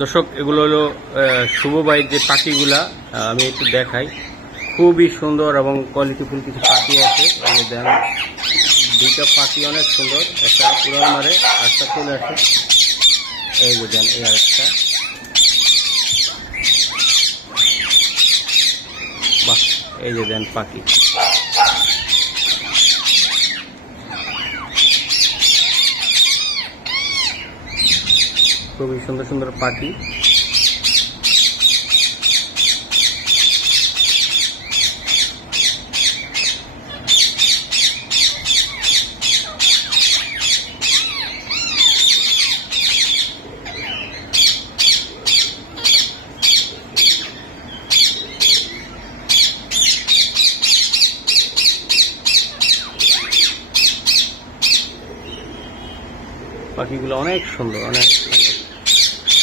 দর্শক, এগুলো হলো শুভ বাইর যে পাখিগুলা, আমি একটু দেখাই। খুবই সুন্দর এবং কোয়ালিটিফুল কিছু পাখি আছে। এই যে দেন, দুইটা পাখি অনেক সুন্দর, একটা উড়াল মারে আরেকটা চলে আসে। এই যে দেন, এই আরেকটা, বাহ! এই যে দেন পাখি, খুবই সুন্দর সুন্দর পাখি। পাখিগুলো অনেক সুন্দর, অনেক